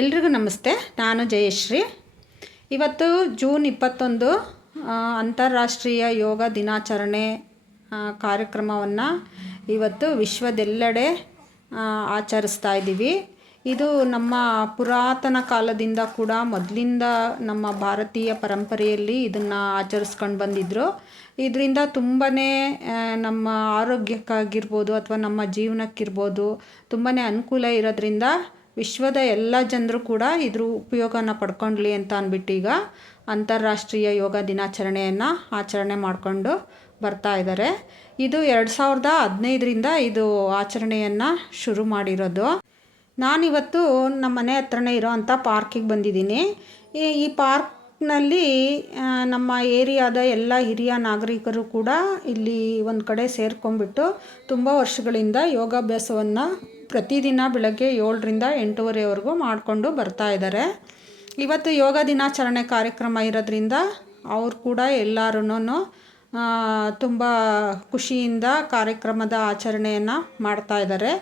ಎಲ್ರಿಗೂ ನಮಸ್ತೆ, ನಾನು ಜಯಶ್ರೀ. ಇವತ್ತು ಜೂನ್ ಇಪ್ಪತ್ತೊಂದು ಅಂತಾರಾಷ್ಟ್ರೀಯ ಯೋಗ ದಿನಾಚರಣೆ ಕಾರ್ಯಕ್ರಮವನ್ನು ಇವತ್ತು ವಿಶ್ವದೆಲ್ಲೆಡೆ ಆಚರಿಸ್ತಾ ಇದ್ದೀವಿ. ಇದು ನಮ್ಮ ಪುರಾತನ ಕಾಲದಿಂದ ಕೂಡ ಮೊದಲಿಂದ ನಮ್ಮ ಭಾರತೀಯ ಪರಂಪರೆಯಲ್ಲಿ ಇದನ್ನು ಆಚರಿಸ್ಕೊಂಡು ಬಂದಿದ್ದರು ಇದರಿಂದ ತುಂಬಾ ನಮ್ಮ ಆರೋಗ್ಯಕ್ಕಾಗಿರ್ಬೋದು ಅಥವಾ ನಮ್ಮ ಜೀವನಕ್ಕಿರ್ಬೋದು ತುಂಬಾ ಅನುಕೂಲ ಇರೋದ್ರಿಂದ ವಿಶ್ವದ ಎಲ್ಲ ಜನರು ಕೂಡ ಇದ್ರ ಉಪಯೋಗನ ಪಡ್ಕೊಂಡ್ಲಿ ಅಂತ ಅಂದ್ಬಿಟ್ಟು ಈಗ ಅಂತಾರಾಷ್ಟ್ರೀಯ ಯೋಗ ದಿನಾಚರಣೆಯನ್ನು ಆಚರಣೆ ಮಾಡಿಕೊಂಡು ಬರ್ತಾ ಇದ್ದಾರೆ ಇದು ಎರಡು ಸಾವಿರದ ಹದಿನೈದರಿಂದ ಇದು ಆಚರಣೆಯನ್ನು ಶುರು ಮಾಡಿರೋದು. ನಾನಿವತ್ತು ನಮ್ಮ ಮನೆ ಹತ್ರನೇ ಇರೋವಂಥ ಪಾರ್ಕಿಗೆ ಬಂದಿದ್ದೀನಿ. ಈ ಈ ಪಾರ್ಕ್ನಲ್ಲಿ ನಮ್ಮ ಏರಿಯಾದ ಎಲ್ಲ ಹಿರಿಯ ನಾಗರಿಕರು ಕೂಡ ಇಲ್ಲಿ ಒಂದು ಕಡೆ ಸೇರ್ಕೊಂಡ್ಬಿಟ್ಟು ತುಂಬ ವರ್ಷಗಳಿಂದ ಯೋಗಾಭ್ಯಾಸವನ್ನು ಪ್ರತಿದಿನ ಬೆಳಗ್ಗೆ ಏಳರಿಂದ ಎಂಟೂವರೆವರೆಗೂ ಮಾಡಿಕೊಂಡು ಬರ್ತಾ ಇದ್ದಾರೆ. ಇವತ್ತು ಯೋಗ ದಿನಾಚರಣೆ ಕಾರ್ಯಕ್ರಮ ಇರೋದ್ರಿಂದ ಅವ್ರು ಕೂಡ ಎಲ್ಲರೂ ತುಂಬ ಖುಷಿಯಿಂದ ಕಾರ್ಯಕ್ರಮದ ಆಚರಣೆಯನ್ನು ಮಾಡ್ತಾ ಇದ್ದಾರೆ.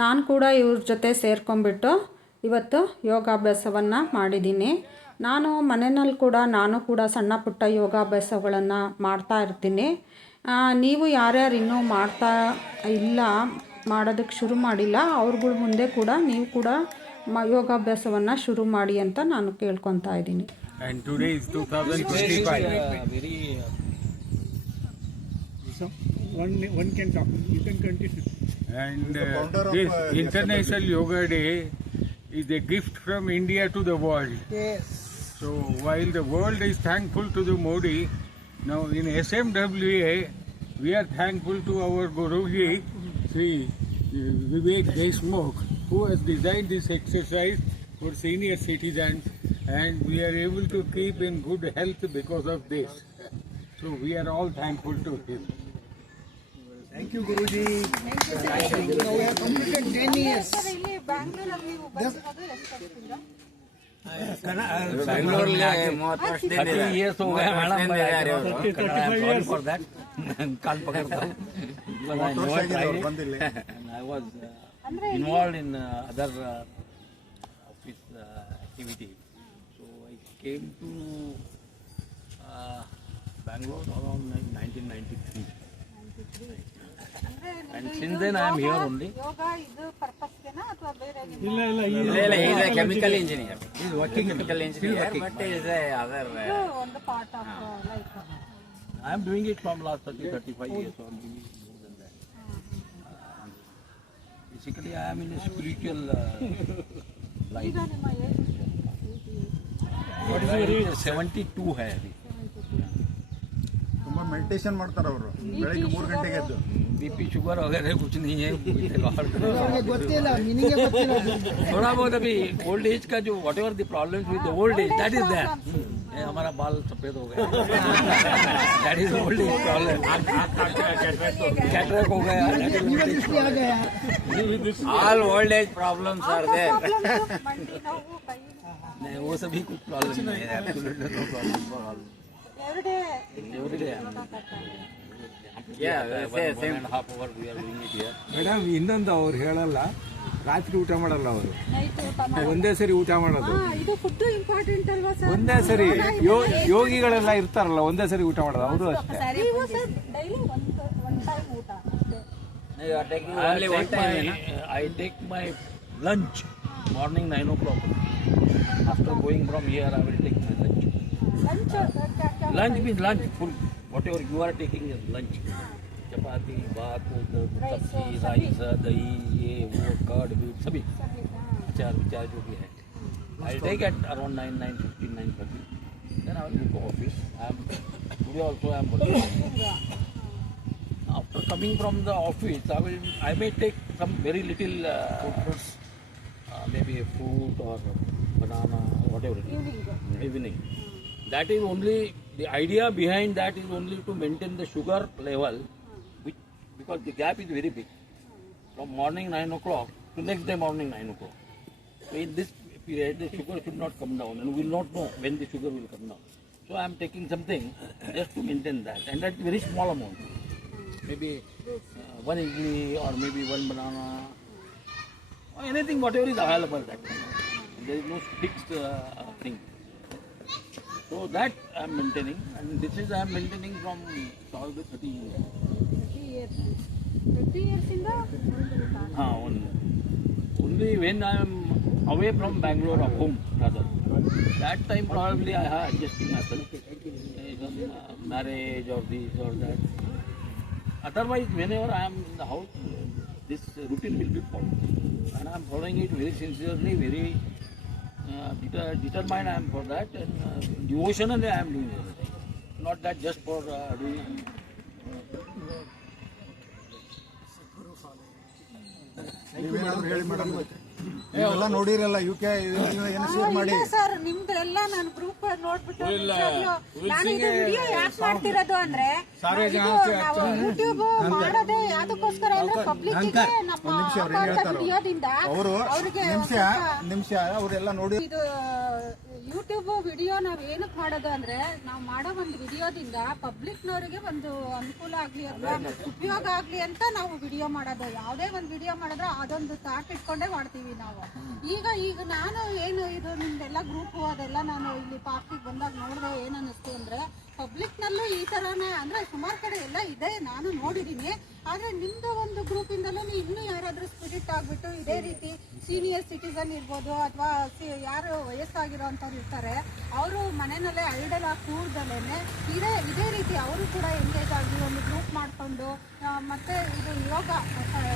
ನಾನು ಕೂಡ ಇವ್ರ ಜೊತೆ ಸೇರ್ಕೊಂಡ್ಬಿಟ್ಟು ಇವತ್ತು ಯೋಗಾಭ್ಯಾಸವನ್ನು ಮಾಡಿದ್ದೀನಿ. ನಾನು ಮನೆಯಲ್ಲಿ ಕೂಡ, ನಾನು ಕೂಡ ಸಣ್ಣ ಪುಟ್ಟ ಯೋಗಾಭ್ಯಾಸಗಳನ್ನು ಮಾಡ್ತಾ ಇರ್ತೀನಿ. ನೀವು ಯಾರ್ಯಾರು ಇನ್ನೂ ಮಾಡ್ತಾ ಇಲ್ಲ ಮಾಡೋದಕ್ಕೆ ಶುರು ಮಾಡಿಲ್ಲ ಅವ್ರುಗಳ ಮುಂದೆ ಕೂಡ ನೀವು ಕೂಡ ಮ ಯೋಗಾಭ್ಯಾಸವನ್ನು ಶುರು ಮಾಡಿ ಅಂತ ನಾನು ಕೇಳ್ಕೊತಾ ಇದ್ದೀನಿ international today day 2025. very gift one one can talk. You can continue. And world is thankful to this Modi International Yoga Day is a gift from India to the world. Yes. So while the world is thankful to the Modi, now in SMWA we are thankful to our Guruji, Vivek Deshmukh, who has designed this exercise for senior citizens, and we are able to keep in good health because of this. So we are all thankful to him. Thank you, Guruji. Thank you, sir. Thank you. Now we have completed 10 years. ಬೆಂಗಳೂರಲ್ಲಿ ಮೂವತ್ತು ವರ್ಷದಿಂದ years ಹೋಗಿ madam for that call I was involve in other office activity so I came to Bangalore around nineteen ninety three And since then I am here only. ಇಲ್ಲ ಇಲ್ಲ ಇಲ್ಲ ಇಲ್ಲ is a chemical engineer is working chemical engineer but part of other I am doing it from last 30, 35 years or maybe more than that. Uh, basically, I am in a spiritual uh, life. What is your age? 72 है अभी ತುಂಬಾ meditation ಮಾಡ್ತಾರೆ ಅವರು ಬೆಳಗ್ಗೆ ಮೂರು ಗಂಟೆಗೆ ಎದ್ದು BP sugar वगैरह कुछ नहीं है ಗೊತ್ತಿಲ್ಲ ನಿನಗೆ ಗೊತ್ತಿಲ್ಲ थोड़ा बहुत अभी ओल्ड एज का जो whatever the problems with old age that is that हमारा बाल सफ़ेद हो गया। इज़ प्रॉब्लम नहीं वो सभी कुछ प्रॉब्लम नहीं है। एवरीडे एवरीडे ಮೇಡಮ್ ಇನ್ನೊಂದು ಅವ್ರು ಹೇಳಲ್ಲ ರಾತ್ರಿ ಊಟ ಮಾಡಲ್ಲ ಅವರು. ಒಂದೇ ಸರಿ ಊಟ ಮಾಡೋದು. ಒಂದೇ ಸರಿ. ಯೋಗಿಗಳೆಲ್ಲ ಇರ್ತಾರಲ್ಲ ಒಂದೇ ಸರಿ ಊಟ ಮಾಡೋದು ಅವರು ಅಷ್ಟೇ. I take my lunch morning nine o'clock only one will time, my, lunch lunch I lunch my lunch lunch 9 o'clock. After going from here, I will take my lunch. Lunch means lunch, full. Whatever you are taking is lunch. चपाती भात सब्जी rice दही ये वो curd भी सभी अचार विचार जो भी है I take at around nine nine fifteen nine thirty then I will go office I am today also I am working after coming from the office, I will I may take some very little uh, fruits, uh, maybe a fruit or banana, whatever. it is. Evening. That is only the idea behind that is only to maintain the sugar level, which because the gap is very big from morning nine o'clock to next day morning nine o'clock. So in this period, the sugar should not come down, and we will not know when the sugar will come down. So I am taking something just to maintain that, and that's very small amount. Maybe uh, one idli or maybe one banana or anything, whatever is available that time. There is no fixed uh. So that I am maintaining, and this is I am maintaining from all the 30 years. 30 years. 30 years in the. Ah, only. Only when I am away from Bangalore or home rather. That time probably I have adjusting myself. Uh, marriage or this or that. Otherwise, whenever I am in the house, this routine will be followed, and I am following it very sincerely, very uh, deter- determined I am for that. And uh, devotionally I am doing everything. Not that just for uh, doing. ನೀವೇನಾದ್ರು ಹೇಳಿ madam ನೀವೆಲ್ಲ ನೋಡಿರಲ್ಲ U K ಏನು share ಮಾಡಿ. Sir ನಿಮ್ದೆಲ್ಲ ನಾನು group ನೋಡ್ಬಿಟ್ಟು ನಾನು ಇದು ವಿಡಿಯೋ ಯಾಕೆ ಮಾಡ್ತಿರೋದು ಅಂದ್ರೆ ಯೂಟ್ಯೂಬ್ ಮಾಡೋದೇ ಯಾವ್ದಕ್ಕೋಸ್ಕರ ಅಂದ್ರೆ ಪಬ್ಲಿಕ್ ನಮ್ಮ ನಿಮಿಷ ಅವ್ರು ಹೇಳ್ತಾರೋ ವಿಡಿಯೋದಿಂದ ಅವರು ಅವ್ರಿಗೆ ನಿಮಿಷ ನಿಮಿಷ ಅವರೆಲ್ಲ ನೋಡಿ ಇದು ಯೂಟ್ಯೂಬ್ ವಿಡಿಯೋ ನಾವ್ ಏನಕ್ಕೆ ಮಾಡೋದು ಅಂದ್ರೆ ನಾವು ಮಾಡೋ ಒಂದು ವಿಡಿಯೋದಿಂದ ಪಬ್ಲಿಕ್ನವರಿಗೆ ಒಂದು ಅನುಕೂಲ ಆಗ್ಲಿ ಅಥವಾ ಉಪಯೋಗ ಆಗ್ಲಿ ಅಂತ ನಾವು ವಿಡಿಯೋ ಮಾಡೋದು. ಯಾವುದೇ ಒಂದು ವಿಡಿಯೋ ಮಾಡಿದ್ರೆ ಅದೊಂದು ಥಾಟ್ ಇಟ್ಕೊಂಡೇ ಮಾಡ್ತೀವಿ ನಾವು. ಈಗ ಈಗ ನಾನು ಏನು ಇದು ನಿಮ್ದೆಲ್ಲ ಗ್ರೂಪ್ ಅದೆಲ್ಲ ನಾನು ಇಲ್ಲಿ ಪಾರ್ಕಿಗೆ ಬಂದಾಗ ನೋಡಿದೆ ಏನ್ ಅಂದ್ರೆ ಪಬ್ಲಿಕ್ ಈ ತರಾನೇ ಅಂದ್ರೆ ಸುಮಾರು ಕಡೆ ಎಲ್ಲ ಇದೆ, ನಾನು ನೋಡಿದೀನಿ. ಆದ್ರೆ ನಿಮ್ದು ಒಂದು ಗ್ರೂಪ್ ಇಂದಲೂ ಇನ್ನೂ ಯಾರಾದ್ರೂ ಸ್ಪಿರಿಟ್ ಆಗ್ಬಿಟ್ಟು ಇದೇ ರೀತಿ ಸೀನಿಯರ್ ಸಿಟಿಸನ್ ಇರ್ಬೋದು ಅಥವಾ ಯಾರು ವಯಸ್ಸಾಗಿರೋ ಅಂಥವ್ರು ಇರ್ತಾರೆ, ಅವರು ಮನೆಯಲ್ಲೇ ಐಡಲ್ ಆಗಿ ಕೂರ್ದಲೇನೆ ಇದೇ ಇದೇ ರೀತಿ ಅವರು ಕೂಡ ಎಂಗೇಜ್ ಆಗಿ ಒಂದು ಗ್ರೂಪ್ ಮಾಡಿಕೊಂಡು ಮತ್ತೆ ಇದು ಯೋಗ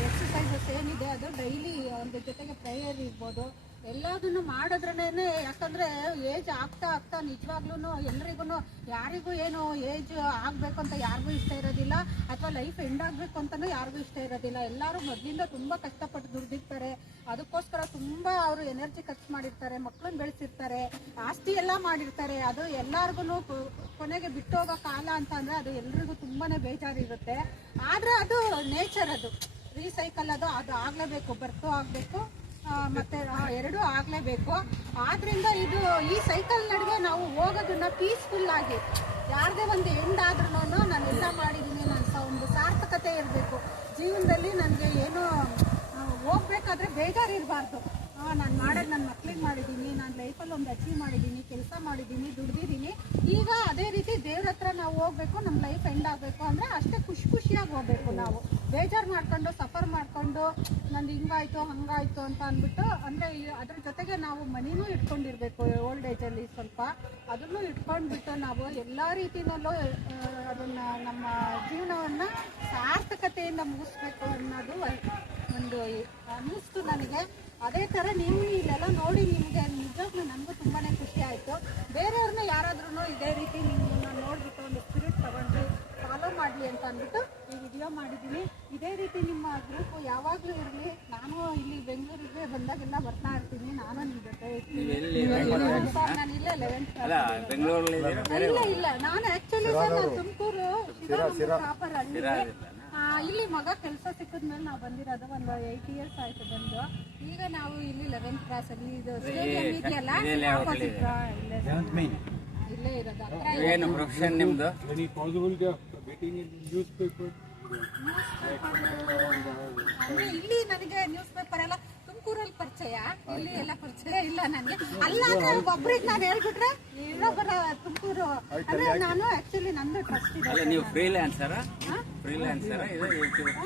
ಎಕ್ಸಸೈಸಸ್ ಏನಿದೆ ಅದು ಡೈಲಿ ಒಂದು ಜೊತೆಗೆ ಪ್ರೇಯರ್ ಇರ್ಬೋದು. ಎಲ್ಲದನ್ನು ಮಾಡಿದ್ರೇನೆ ಯಾಕಂದ್ರೆ ಏಜ್ ಆಗ್ತಾ ಆಗ್ತಾ ನಿಜವಾಗ್ಲೂ ಎಲ್ರಿಗೂ ಯಾರಿಗೂ ಏನು ಏಜ್ ಆಗಬೇಕು ಅಂತ ಯಾರಿಗೂ ಇಷ್ಟ ಇರೋದಿಲ್ಲ, ಅಥವಾ ಲೈಫ್ ಎಂಡ್ ಆಗಬೇಕು ಅಂತಾನೂ ಯಾರಿಗೂ ಇಷ್ಟ ಇರೋದಿಲ್ಲ. ಎಲ್ಲರೂ ಮೊದಲಿಂದ ತುಂಬಾ ಕಷ್ಟಪಟ್ಟು ದುಡ್ದಿರ್ತಾರೆ. ಅದಕ್ಕೋಸ್ಕರ ತುಂಬಾ ಅವರು ಎನರ್ಜಿ ಖರ್ಚು ಮಾಡಿರ್ತಾರೆ ಮಕ್ಕಳನ್ನ ಬೆಳೆಸಿರ್ತಾರೆ, ಆಸ್ತಿ ಎಲ್ಲ ಮಾಡಿರ್ತಾರೆ. ಅದು ಎಲ್ಲಾರ್ಗು ಕೊನೆಗೆ ಬಿಟ್ಟೋಗೋ ಕಾಲ ಅಂತ ಅದು ಎಲ್ರಿಗೂ ತುಂಬಾನೇ ಬೇಜಾರಿರುತ್ತೆ. ಆದ್ರೆ ಅದು ನೇಚರ್ ಅದು. ರೀಸೈಕಲ್ ಅದು ಅದು ಆಗಲೇಬೇಕು, ಬರ್ತು ಆಗ್ಬೇಕು. ಮತ್ತೆ ಎರಡು ಆಗ್ಲೇಬೇಕು. ಆದ್ರಿಂದ ಇದು ಈ ಸೈಕಲ್ ನಡುವೆ ನಾವು ಹೋಗೋದನ್ನ ಪೀಸ್ಫುಲ್ ಆಗಿ, ಯಾರದೇ ಒಂದು ಎಂಡ್ ಆದ್ರೂ ನಾನು ಎಲ್ಲ ಮಾಡಿದ್ದೀನಿ ನನ್ನ ಒಂದು ಸಾರ್ಥಕತೆ ಇರಬೇಕು. ಜೀವನದಲ್ಲಿ ನನಗೆ ಏನು ಹೋಗ್ಬೇಕಾದ್ರೆ ಬೇಜಾರು ಇರಬಾರ್ದು. ನಾನು ಮಾಡೋದು ನನ್ನ ಮಕ್ಳಿಗೆ ಮಾಡಿದ್ದೀನಿ ನಾನು ಲೈಫಲ್ಲಿ ಒಂದು ಅಚೀವ್ ಮಾಡಿದ್ದೀನಿ ಕೆಲಸ ಮಾಡಿದ್ದೀನಿ ದುಡ್ದಿದ್ದೀನಿ ಈಗ ಅದೇ ರೀತಿ ದೇವ್ರ ಹತ್ರ ನಾವು ಹೋಗ್ಬೇಕು ನಮ್ಮ ಲೈಫ್ ಎಂಡ್ ಆಗಬೇಕು ಅಂದರೆ ಅಷ್ಟೇ ಖುಷಿ ಖುಷಿಯಾಗಿ ಹೋಗ್ಬೇಕು ನಾವು. ಬೇಜಾರು ಮಾಡ್ಕೊಂಡು, ಸಫರ್ ಮಾಡ್ಕೊಂಡು, ನಂದು ಹಿಂಗಾಯ್ತು, ಹಂಗಾಯ್ತು ಅಂತ ಅಂದ್ಬಿಟ್ಟು, ಅಂದರೆ ಅದ್ರ ಜೊತೆಗೆ ನಾವು ಮನಿನೂ ಇಟ್ಕೊಂಡಿರ್ಬೇಕು ಓಲ್ಡ್ ಏಜಲ್ಲಿ ಸ್ವಲ್ಪ. ಅದನ್ನು ಇಟ್ಕೊಂಡ್ಬಿಟ್ಟು ನಾವು ಎಲ್ಲ ರೀತಿನಲ್ಲೂ ಅದನ್ನು ನಮ್ಮ ಜೀವನವನ್ನು ಸಾರ್ಥಕತೆಯಿಂದ ಮುಗಿಸ್ಬೇಕು ಅನ್ನೋದು ಒಂದು ಅನ್ನಿಸ್ತು ನನಗೆ. ಅದೇ ಥರ ನೀವು ಇಲ್ಲೆಲ್ಲ ನೋಡಿ ನಿಮಗೆ ನಿಜವಾಗ್ಲೂ ನನಗೂ ತುಂಬಾ ಖುಷಿ ಆಯಿತು. ಬೇರೆಯವ್ರನ್ನ ಯಾರಾದ್ರೂ ಇದೇ ರೀತಿ ನಿಮ್ಮನ್ನ ನೋಡಿಬಿಟ್ಟು ಒಂದು ಸ್ಪಿರಿಟ್ ತಗೊಂಡು ಫಾಲೋ ಮಾಡಲಿ ಅಂತ ಅಂದ್ಬಿಟ್ಟು ವಿಡಿಯೋ ಮಾಡಿದ್ದೀನಿ. ಇದೇ ರೀತಿ ನಿಮ್ಮ ಗ್ರೂಪ್ ಯಾವಾಗಲೂ ಇರಲಿ. ನಾನು ಇಲ್ಲಿ ಬೆಂಗಳೂರಿಗೆ ಬಂದಾಗೆಲ್ಲ ಬರ್ತಾ ಇರ್ತೀನಿ. ನಾನು ನಿಮ್ಮ ಜೊತೆ ನಾನು ಇಲ್ಲೇ ಲೆವೆಂತ್ ಅಲ್ಲ ಬೆಂಗಳೂರಲ್ಲಿ ಇಲ್ಲ ಇಲ್ಲ. ನಾನು ಸರ್ ನಾನು ತುಮಕೂರು ಪ್ರಾಪರ್ ಹಳ್ಳಿ. ಇಲ್ಲಿ ಮಗ ಕೆಲಸ ಸಿಕ್ಕದ್ಮೇಲೆ ನಾವು ಬಂದಿರೋದು ಒಂದು ಏಯ್ಟ್ ಇಯರ್ಸ್ ಆಯ್ತು ಬಂದು. ಈಗ ನಾವು ಇಲ್ಲಿ ಲೆವೆಂತ್ ಕ್ಲಾಸ್ ಅಲ್ಲಿ ಇದು ಸ್ಟೇಡಿಯಂ ಇದೆಯಲ್ಲ ಇಲ್ಲೇ ಇರೋದು ಏನು ಪ್ರೊಫೆಷನ್ ನಿಮ್ದು? ಅಂದ್ರೆ ಇಲ್ಲಿ ನನಗೆ ನ್ಯೂಸ್ ಪೇಪರ್ ಎಲ್ಲ ತುಮಕೂರಲ್ಲಿ ಪರಿಚಯ. ಇಲ್ಲಿ ಎಲ್ಲ ಪರಿಚಯ ಇಲ್ಲ ನನಗೆ. ಅಲ್ಲ ಅಲ್ಲಾದ್ರೆ ಒಬ್ರಿಗೆ ನಾನು ಹೇಳ್ಬಿಟ್ರೆ ಇನ್ನೊಬ್ಬರ ತುಮಕೂರು. ಅಂದ್ರೆ ನಾನು ಆಕ್ಚುಲಿ ನಂದು ಟ್ರಸ್ಟ್ ಇದೆ. ಅಲ್ಲ ನೀವು ಫ್ರೀಲ್ಯಾನ್ಸರ ಫ್ರೀಲ್ಯಾನ್ಸರ ಇದು ಯೂಟ್ಯೂಬ್ ಇದು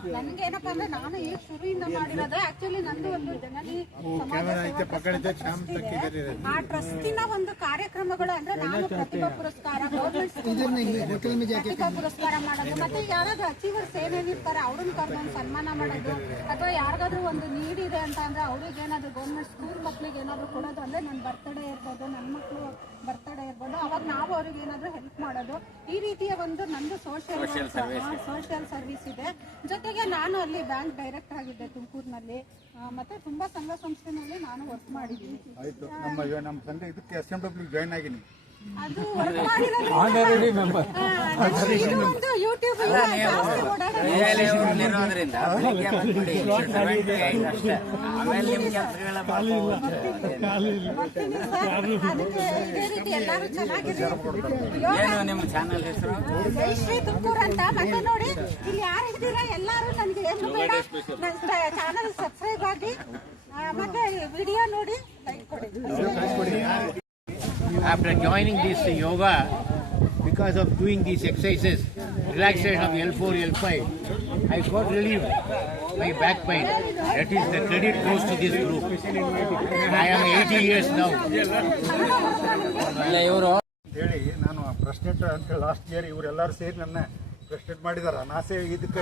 ಮಾಡೋದಿಲ್ಲ ನನ್ಗೆ ಏನಪ್ಪ ಅಂದ್ರೆ ನಾನು ಈಗ ಶುರುವಿಂದ ಮಾಡಿರೋದು ಆಕ್ಚುಲಿ ನಂದು ಒಂದು ಜನನಿ ಸಮಾಜ ಸೇವಾ. ಆ ಟ್ರಸ್ಟಿನ ಒಂದು ಕಾರ್ಯಕ್ರಮಗಳು ಅಂದ್ರೆ ನಾನು ಪ್ರತಿಭಾ ಪುರಸ್ಕಾರ ಗೌರ್ಮೆಂಟ್ ಪ್ರತಿಭಾ ಪುರಸ್ಕಾರ ಮಾಡೋದು. ಮತ್ತೆ ಯಾರಾದ್ರೂ ಅಚೀವರ್ಸ್ ಏನೇನಿರ್ತಾರೆ ಅವ್ರನ್ನ ಕರ್ಕೊಂಡು ಸನ್ಮಾನ ಮಾಡೋದು. ಅಥವಾ ಯಾರಿಗಾದ್ರೂ ಒಂದು ನೀಡಿದೆ ಇದೆ ಅಂತ ಅಂದ್ರೆ ಅವ್ರಿಗೆ ಏನಾದ್ರು ಗೌರ್ಮೆಂಟ್ ಸ್ಕೂಲ್ ಮಕ್ಳಿಗೆ ಏನಾದ್ರು ಕೊಡೋದು ಅಂದ್ರೆ ನನ್ನ ಬರ್ತಡೇ ಇರ್ಬೋದು ನನ್ನ ಮಕ್ಕಳು ಬರ್ತಡೇ ಇರ್ಬೋದು ಅವಾಗ ನಾವು ಅವ್ರಿಗೆ ಏನಾದ್ರು ಹೆಲ್ಪ್ ಮಾಡೋದು. ಈ ರೀತಿಯ ಒಂದು ನಂದು ಸೋಷಿಯಲ್ ಸೋಷಿಯಲ್ ಸರ್ವಿಸ್ ಇದೆ. ಜೊತೆಗೆ ನಾನು ಅಲ್ಲಿ ಬ್ಯಾಂಕ್ ಡೈರೆಕ್ಟರ್ ಆಗಿದ್ದೆ ತುಮಕೂರಿನಲ್ಲಿ. ಮತ್ತೆ ತುಂಬಾ ಸಂಘ ಸಂಸ್ಥೆನಲ್ಲಿ ನಾನು ವರ್ಕ್ ಮಾಡಿದ್ದೀನಿ. ಆಯ್ತು ನಮ್ಮ ಇವ- ನಮ್ಮ ಸಂಘ ಇದಕ್ಕೆ ಎಸ್ ಎಂ ಡಬ್ಲ್ಯೂ ಜಾಯ್ನ್ ಆಗಿನಿ ಅದು work ಮಾಡಿರೋದ್ರಿಂದ, ಆ, ಇದು ಒಂದು ಇರೋದ್ರಿಂದ ಅಷ್ಟೇ ಆಮೇಲೆ ಎಲ್ಲರೂ ಏನು ನಿಮ್ಮ ಚಾನಲ್ ಹೆಸರು ಜಯಶ್ರೀ ತುಮಕೂರು ಅಂತ ಮತ್ತೆ ನೋಡಿ ಇಲ್ಲಿ ಯಾರು ಇದ್ದೀರಾ ಎಲ್ಲರೂ ನನಗೆ ಏನು ಬೇಡ ಚಾನಲ್ ಸಬ್ಸ್ಕ್ರೈಬ್ ಆಗಿ ಮತ್ತೆ ವಿಡಿಯೋ ನೋಡಿ ಲೈಕ್ ಕೊಡಿ After joining this yoga, because of doing these exercises, relaxation of L4, L5, I got relieved my back pain. That is the credit goes to this group. I am 80 years now. ಹೇಳಿ ನಾನು ಪ್ರಶ್ನೆ ಅಂತ last year ಇವರೆಲ್ಲರೂ ಸೇರಿ ನನ್ನ president ಮಾಡಿದಾರ. ನಾಸೆ ಇದಕ್ಕೆ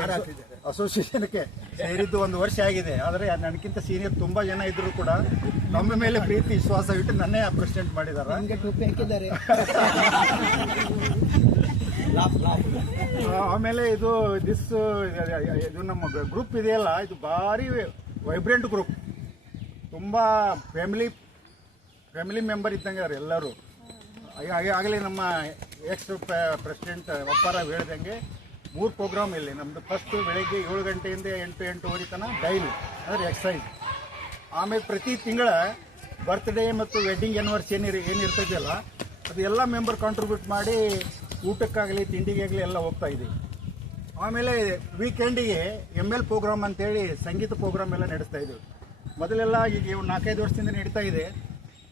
ಅಸೋಸಿಯೇಷನ್ಗೆ ಸೇರಿದ್ದು ಒಂದು ವರ್ಷ ಆಗಿದೆ. ಆದರೆ ನನಗಿಂತ ಸೀನಿಯರ್ ತುಂಬಾ ಜನ ಇದ್ರು ಕೂಡ ನಮ್ಮ ಮೇಲೆ ಪ್ರೀತಿ ವಿಶ್ವಾಸ ಇಟ್ಟು ನನ್ನೇ ಆ ಪ್ರೆಸಿಡೆಂಟ್ ಮಾಡಿದಾರ. ಆಮೇಲೆ ಇದು ದಿಸ್ ಇದು ನಮ್ಮ ಗ್ರೂಪ್ ಇದೆಯಲ್ಲ ಇದು ಭಾರಿ ವೈಬ್ರೆಂಟ್ ಗ್ರೂಪ್ ತುಂಬಾ ಫ್ಯಾಮಿಲಿ ಫ್ಯಾಮಿಲಿ ಮೆಂಬರ್ ಇದ್ದಂಗೆ ಅವ್ರು ಎಲ್ಲರೂ. ಆಗ- ಆಗಲೇ ನಮ್ಮ ಎಕ್ಸ್ ಪ್ರೆಸಿಡೆಂಟ್ ಒಪ್ಪಾರ ಹೇಳ್ದಂಗೆ ಮೂರು ಪ್ರೋಗ್ರಾಮ್ ಇಲ್ಲಿ. ನಮ್ಮದು ಫಸ್ಟ್ ಬೆಳಗ್ಗೆ ಏಳು ಗಂಟೆಯಿಂದ ಎಂಟು, ಎಂಟೂವರೆ ತನಕ ಡೈಲಿ ಅಂದರೆ ಎಕ್ಸಸೈಸ್ ಆಮೇಲೆ ಪ್ರತಿ ತಿಂಗಳ ಬರ್ತ್ಡೇ ಮತ್ತು ವೆಡ್ಡಿಂಗ್ ಎನಿವರ್ಸರಿ ಏನಿರಿ ಏನಿರ್ತದೆಯಲ್ಲ ಅದು ಎಲ್ಲ ಮೆಂಬರ್ ಕಾಂಟ್ರಿಬ್ಯೂಟ್ ಮಾಡಿ ಊಟಕ್ಕಾಗಲಿ, ತಿಂಡಿಗಾಗಲಿ ಎಲ್ಲ ಹೋಗ್ತಾ ಇದೆ. ಆಮೇಲೆ ವೀಕೆಂಡಿಗೆ ಎಂ ಎಲ್ ಪ್ರೋಗ್ರಾಮ್ ಅಂತೇಳಿ ಸಂಗೀತ ಪ್ರೋಗ್ರಾಮ್ ಎಲ್ಲ ನಡೆಸ್ತಾ ಇದ್ದೀವಿ ಮೊದಲೆಲ್ಲ ಈಗ ಇವು ನಾಲ್ಕೈದು ವರ್ಷದಿಂದ ನಡೀತಾ ಇದೆ.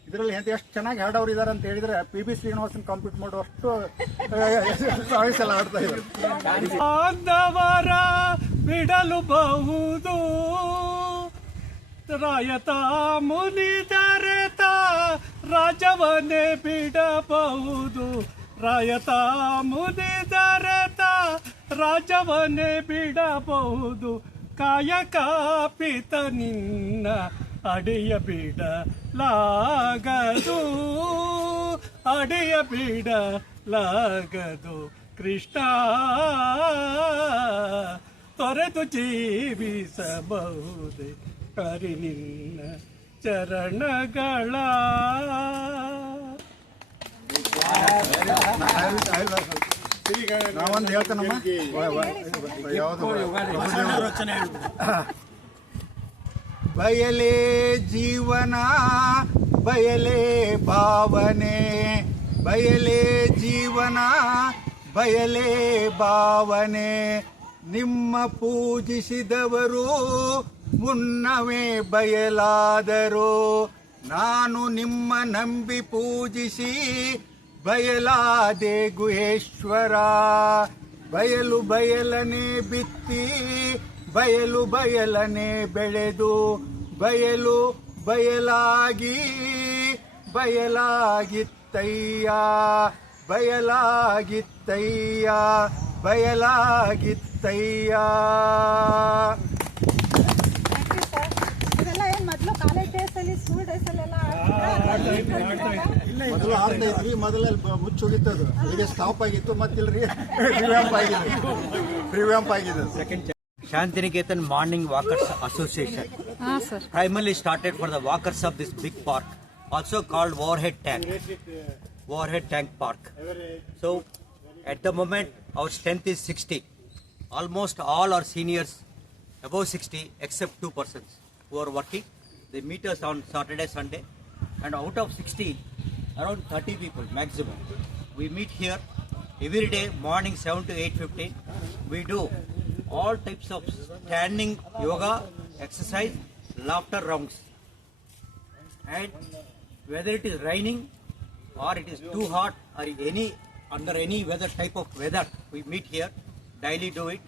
ಇದರಲ್ಲಿ ಎಂತ ಎಷ್ಟು ಚೆನ್ನಾಗಿ ಹಾಡೋರು ಇದ್ದಾರೆ ಅಂತ ಹೇಳಿದ್ರೆ ಪಿ ಬಿ ಶ್ರೀನಿವಾಸನ್ ಕಾಂಪೀಟ್ ಮಾಡುವಷ್ಟು ಸಾಂಗ್ಸ್ ಎಲ್ಲ ಆಡ್ತಾ ಇದ್ದಾರೆ. ಬಿಡಲು ಬಹುದು. ರಾಯತ ಮುನಿದರೆತ ರಾಜವನೇ ಬಿಡಬಹುದು. ರಾಯತ ಮುನಿದರೆತ ರಾಜವನೇ ಬಿಡಬಹುದು. ಕಾಯಕ ಪಿತ ನಿನ್ನ ಅಡೆಯ ಬಿಡಲಾಗದು ಅಡೆಯ ಬಿಡಲಾಗದು ಕೃಷ್ಣ ತೊರೆದು ಜೀವಿಸಬಹುದೇ ಹರಿ ನಿನ್ನ ಚರಣಗಳ ನಾವೊಂದು ಹೇಳ್ತಾನಮ್ಮ ವ- ವ- ಯಾವುದು ಬಯಲೇ ಜೀವನ, ಬಯಲೇ ಭಾವನೆ. ಬಯಲೇ ಜೀವನ, ಬಯಲೇ ಭಾವನೆ. ನಿಮ್ಮ ಪೂಜಿಸಿದವರು ಮುನ್ನವೇ ಬಯಲಾದರು. ನಾನು ನಿಮ್ಮ ನಂಬಿ ಪೂಜಿಸಿ ಬಯಲಾದೆ ಗುಹೇಶ್ವರ. ಬಯಲು ಬಯಲನೆ ಬಿತ್ತಿ ಬಯಲು ಬಯಲನೆ ಬೆಳೆದು ಬಯಲು ಬಯಲಾಗಿ ಬಯಲಾಗಿತ್ತಯ್ಯ ಬಯಲಾಗಿತ್ತಯ್ಯ ಬಯಲಾಗಿತ್ತಯ್ಯ ಇದೆಲ್ಲ ಏನ್ ಮೊದ್ಲು ಕಾಲೇಜ್ ಡೇಸ್ ಅಲ್ಲಿ ಸ್ಕೂಲ್ ಡೇಸ್ ಅಲ್ಲಿ ಎಲ್ಲ ಮೊದಲು ಆಡ್ತಾ ಇದ್ವಿ ಮೊದಲಲ್ಲಿ ಮುಚ್ಚೋಗಿತ್ತು ಮುಚ್ಚಿ ಹೋಗಿತ್ತದು ಈಗ ಸ್ಟಾಪ್ ಆಗಿತ್ತು ಮತ್ತಿಲ್ರಿ ರಿವ್ಯಾಂಪ್ ಆಗಿದೆ ರಿವ್ಯಾಂಪ್ ಆಗಿದೆ Shantiniketan Morning Walkers Association. Ah, sir. Primarily started for the walkers of this big park, also called Warhead Tank. Warhead Tank Park. So, at the moment, our strength is 60. Almost all our seniors above 60, except two persons who are working. They meet us on Saturday, Sunday, and out of 60, around 30 people maximum. We meet here every day morning 7 to 8.15. We do all types of standing yoga, exercise, laughter rounds. And whether it is raining or it is too hot or any under any weather type of weather, we meet here, daily do it,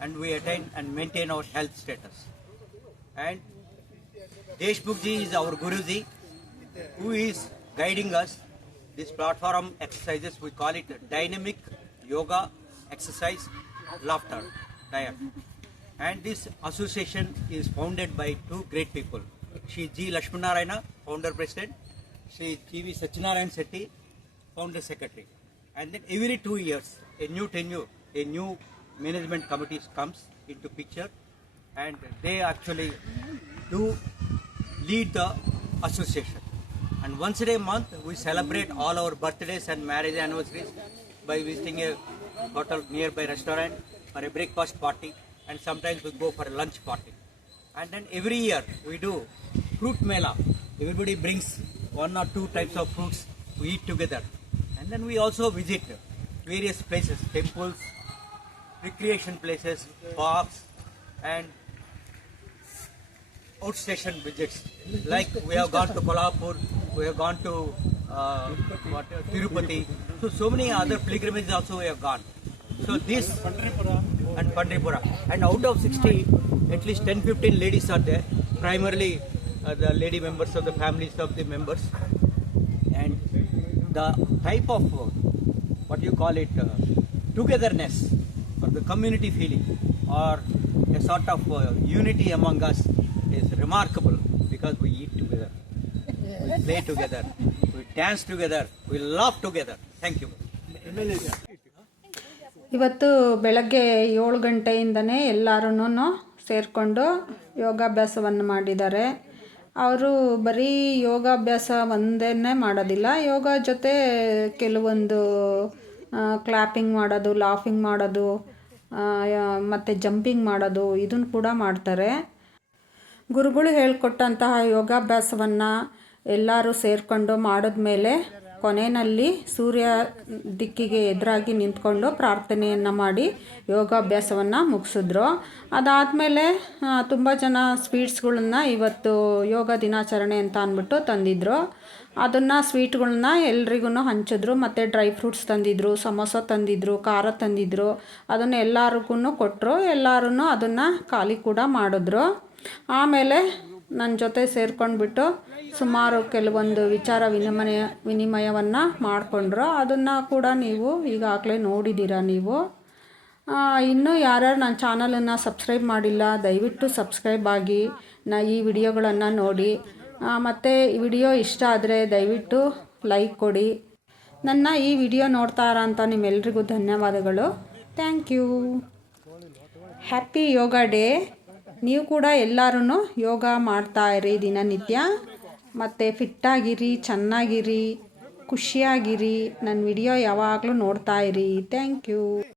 and we attain and maintain our health status. And Deshmukh is our Guruji, who is guiding us. This platform exercises, we call it dynamic yoga exercise laughter And this association is founded by two great people. Shri G. Lakshmanarayana, founder president, Shri G. V. Satyanarayan Setti, founder secretary. And then every two years, a new tenure, a new management committee comes into picture, and they actually do lead the association. And once a month, we celebrate all our birthdays and marriage anniversaries by visiting a hotel nearby restaurant for a breakfast party, and sometimes we go for a lunch party. And then every year we do fruit mela. Everybody brings one or two types of fruits we eat together. And then we also visit various places, temples, recreation places, parks, and outstation visits. Like we have gone to Kolhapur, we have gone to uh, Tirupati. So, so many other pilgrimages also we have gone. So this and Pandripura. And out of 60, at least 10 15 ladies are there, primarily uh, the lady members of the families of the members. And the type of uh, what you call it uh, togetherness or the community feeling or a sort of uh, unity among us is remarkable because we eat together, we play together, we dance together, we laugh together. Thank you. ಇವತ್ತು ಬೆಳಗ್ಗೆ ಏಳು ಗಂಟೆಯಿಂದನೇ ಎಲ್ಲರೂ ಸೇರಿಕೊಂಡು ಯೋಗಾಭ್ಯಾಸವನ್ನು ಮಾಡಿದ್ದಾರೆ. ಅವರು ಬರೀ ಯೋಗಾಭ್ಯಾಸ ಒಂದೇ ಮಾಡೋದಿಲ್ಲ. ಯೋಗ ಜೊತೆ ಕೆಲವೊಂದು ಕ್ಲಾಪಿಂಗ್ ಮಾಡೋದು ಲಾಫಿಂಗ್ ಮಾಡೋದು ಮತ್ತು ಜಂಪಿಂಗ್ ಮಾಡೋದು, ಇದನ್ನು ಕೂಡ ಮಾಡ್ತಾರೆ. ಗುರುಗಳು ಹೇಳಿಕೊಟ್ಟಂತಹ ಯೋಗಾಭ್ಯಾಸವನ್ನು ಎಲ್ಲರೂ ಸೇರಿಕೊಂಡು ಮಾಡಿದ್ಮೇಲೆ ಕೊನೆಯಲ್ಲಿ ಸೂರ್ಯ ದಿಕ್ಕಿಗೆ ಎದುರಾಗಿ ನಿಂತ್ಕೊಂಡು ಪ್ರಾರ್ಥನೆಯನ್ನು ಮಾಡಿ ಯೋಗಾಭ್ಯಾಸವನ್ನು ಮುಗಿಸಿದ್ರು. ಅದಾದಮೇಲೆ ತುಂಬ ಜನ ಸ್ವೀಟ್ಸ್ಗಳನ್ನ ಇವತ್ತು ಯೋಗ ದಿನಾಚರಣೆ ಅಂತ ಅಂದ್ಬಿಟ್ಟು ತಂದಿದ್ರು. ಅದನ್ನು ಸ್ವೀಟ್ಗಳನ್ನ ಎಲ್ರಿಗೂ ಹಂಚಿದ್ರು, ಮತ್ತು ಡ್ರೈ ಫ್ರೂಟ್ಸ್ ತಂದಿದ್ರು, ಸಮೋಸ ತಂದಿದ್ರು, ಖಾರ ತಂದಿದ್ರು, ಅದನ್ನು ಎಲ್ಲರಿಗೂ ಕೊಟ್ಟರು ಎಲ್ಲರೂ ಅದನ್ನು ಖಾಲಿ ಕೂಡ ಮಾಡಿದ್ರು. ಆಮೇಲೆ ನನ್ನ ಜೊತೆ ಸೇರ್ಕೊಂಡ್ಬಿಟ್ಟು ಸುಮಾರು ಕೆಲವೊಂದು ವಿಚಾರ ವಿನಿಮಯ, ವಿನಿಮಯವನ್ನು ಮಾಡಿಕೊಂಡ್ರು. ಅದನ್ನು ಕೂಡ ನೀವು ಈಗಾಗಲೇ ನೋಡಿದ್ದೀರ ನೀವು. ಇನ್ನೂ ಯಾರ್ಯಾರು ನನ್ನ ಚಾನಲನ್ನು ಸಬ್ಸ್ಕ್ರೈಬ್ ಮಾಡಿಲ್ಲ, ದಯವಿಟ್ಟು ಸಬ್ಸ್ಕ್ರೈಬ್ ಆಗಿ, ನಾ ಈ ವಿಡಿಯೋಗಳನ್ನು ನೋಡಿ. ಮತ್ತು ವಿಡಿಯೋ ಇಷ್ಟ ಆದರೆ ದಯವಿಟ್ಟು ಲೈಕ್ ಕೊಡಿ. ನನ್ನ ಈ ವಿಡಿಯೋ ನೋಡ್ತಾ ಅಂತ ನಿಮ್ಮೆಲ್ರಿಗೂ ಧನ್ಯವಾದಗಳು. Thank you. Happy yoga day. ನೀವು ಕೂಡ ಎಲ್ಲರೂ ಯೋಗ ಮಾಡ್ತಾ ಇರಿ ದಿನನಿತ್ಯ. ಮತ್ತು ಫಿಟ್ಟಾಗಿರಿ, ಚೆನ್ನಾಗಿರಿ, ಖುಷಿಯಾಗಿರಿ. ನನ್ನ ವಿಡಿಯೋ ಯಾವಾಗಲೂ ನೋಡ್ತಾ ಇರಿ. Thank you